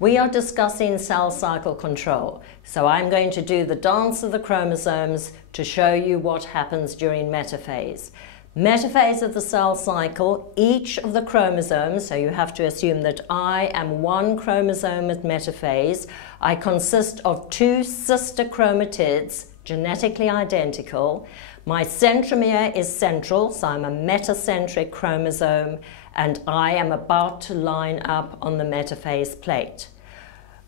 We are discussing cell cycle control, so I'm going to do the dance of the chromosomes to show you what happens during metaphase. Metaphase of the cell cycle, each of the chromosomes, so you have to assume that I am one chromosome at metaphase. I consist of two sister chromatids, genetically identical. My centromere is central, so I'm a metacentric chromosome, and I am about to line up on the metaphase plate.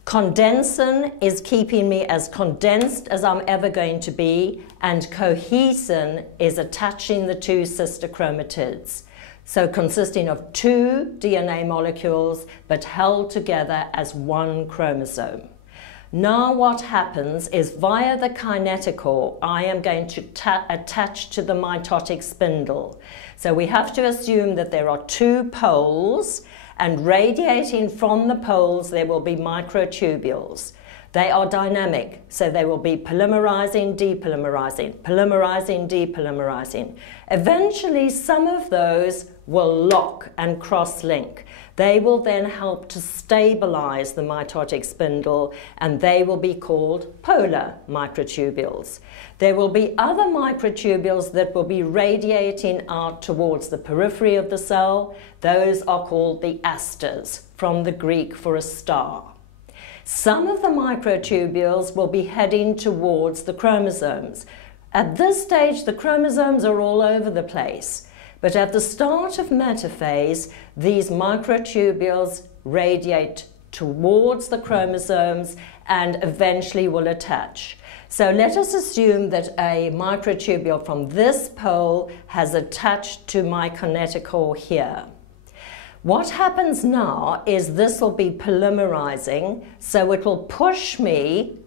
Condensin is keeping me as condensed as I'm ever going to be, and cohesin is attaching the two sister chromatids. So consisting of two DNA molecules, but held together as one chromosome. Now what happens is via the kinetochore, I am going to attach to the mitotic spindle. So we have to assume that there are two poles, and radiating from the poles there will be microtubules. They are dynamic, so they will be polymerizing, depolymerizing, polymerizing, depolymerizing. Eventually some of those will lock and cross-link. They will then help to stabilize the mitotic spindle, and they will be called polar microtubules. There will be other microtubules that will be radiating out towards the periphery of the cell. Those are called the asters, from the Greek for a star. Some of the microtubules will be heading towards the chromosomes. At this stage, the chromosomes are all over the place. But at the start of metaphase, these microtubules radiate towards the chromosomes and eventually will attach. So let us assume that a microtubule from this pole has attached to my kinetochore here. What happens now is this will be polymerizing, so it will push me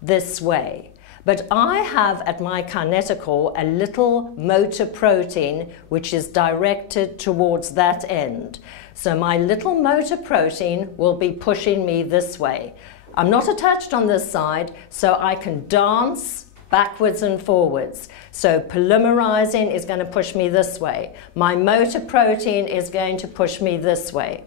this way. But I have at my kinetochore a little motor protein which is directed towards that end. So my little motor protein will be pushing me this way. I'm not attached on this side, so I can dance backwards and forwards. So polymerizing is going to push me this way. My motor protein is going to push me this way.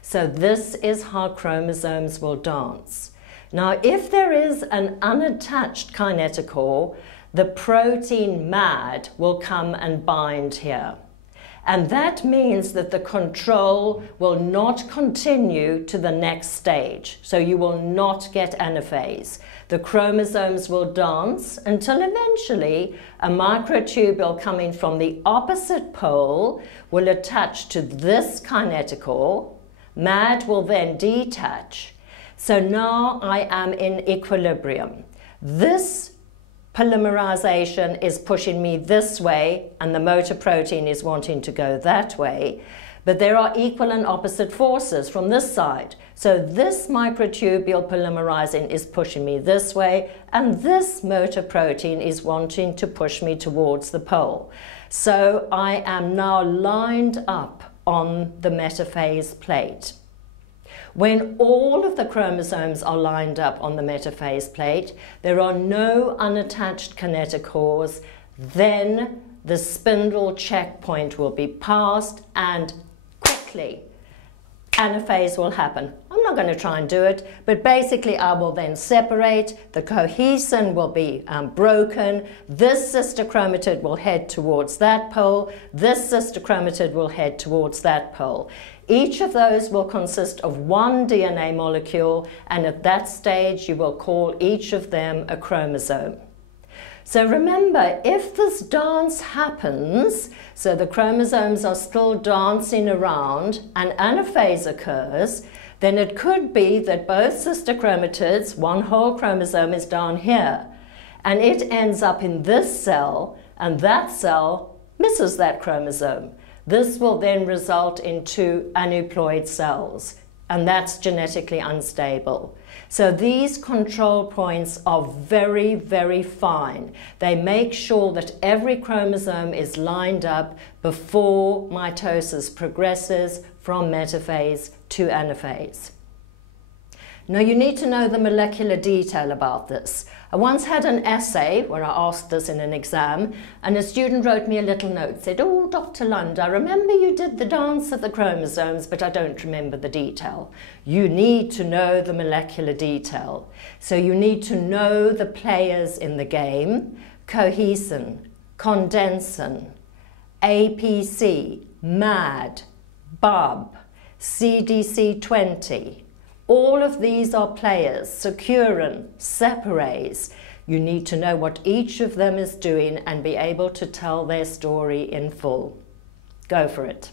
So this is how chromosomes will dance. Now, if there is an unattached kinetochore, the protein MAD will come and bind here. And that means that the control will not continue to the next stage. So you will not get anaphase. The chromosomes will dance until eventually a microtubule coming from the opposite pole will attach to this kinetochore. MAD will then detach. So now I am in equilibrium. This polymerization is pushing me this way, and the motor protein is wanting to go that way. But there are equal and opposite forces from this side. So this microtubule polymerizing is pushing me this way, and this motor protein is wanting to push me towards the pole. So I am now lined up on the metaphase plate. When all of the chromosomes are lined up on the metaphase plate, there are no unattached kinetochores, then the spindle checkpoint will be passed and quickly anaphase will happen. I'm not going to try and do it, but basically I will then separate, the cohesin will be broken, this sister chromatid will head towards that pole, this sister chromatid will head towards that pole. Each of those will consist of one DNA molecule, and at that stage you will call each of them a chromosome. So remember, if this dance happens, so the chromosomes are still dancing around and anaphase occurs, then it could be that both sister chromatids, one whole chromosome is down here, and it ends up in this cell, and that cell misses that chromosome. This will then result in two aneuploid cells, and that's genetically unstable. So these control points are very, very fine. They make sure that every chromosome is lined up before mitosis progresses from metaphase to anaphase. Now you need to know the molecular detail about this. I once had an essay where I asked this in an exam, and a student wrote me a little note, said, "Oh, Dr. Lund, I remember you did the dance of the chromosomes, but I don't remember the detail." You need to know the molecular detail. So you need to know the players in the game: cohesin, condensin, APC, MAD, BUB, CDC20. All of these are players, securin, separase. You need to know what each of them is doing and be able to tell their story in full. Go for it.